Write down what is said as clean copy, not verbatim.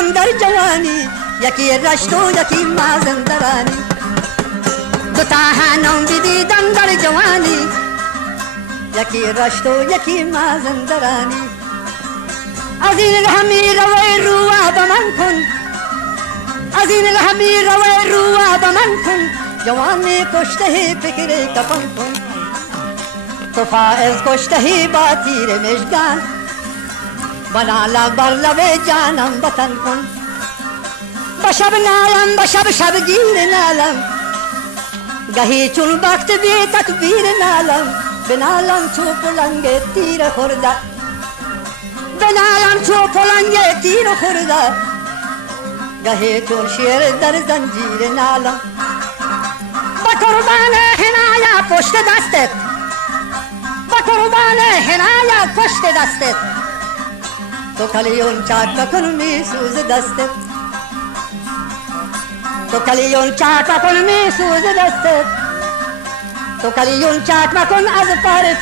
دیدم در جوانی، یکی رشت و یکی مازندرانی. دو تا هنوم دیدم در جوانی، یکی رشت و یکی مازندرانی. از این رحمی روی روی به من کن، از این رحمی روی روی به من کن. جوانی کشته فکر کفن کن، تو فائز کشته با تیر مژگان. بنا لب بر لب جانم وطن کن. بشب نالم بشب شبگیر نالم، گهی چون وقت بی تکبیر نالم. بنالم چو پلنگ تیر خورده، بنالم چو پلنگ تیر خورده. گهی چون شیر در زنجیر نالم. با قربان حنایا پشت دستت، با قربان حنایا پشت دستت. تو کلیون چاک بکن می سوز دستت، تو کلیون چاک بکن می سوز دستت. تو کلیون چاک بکن از پاره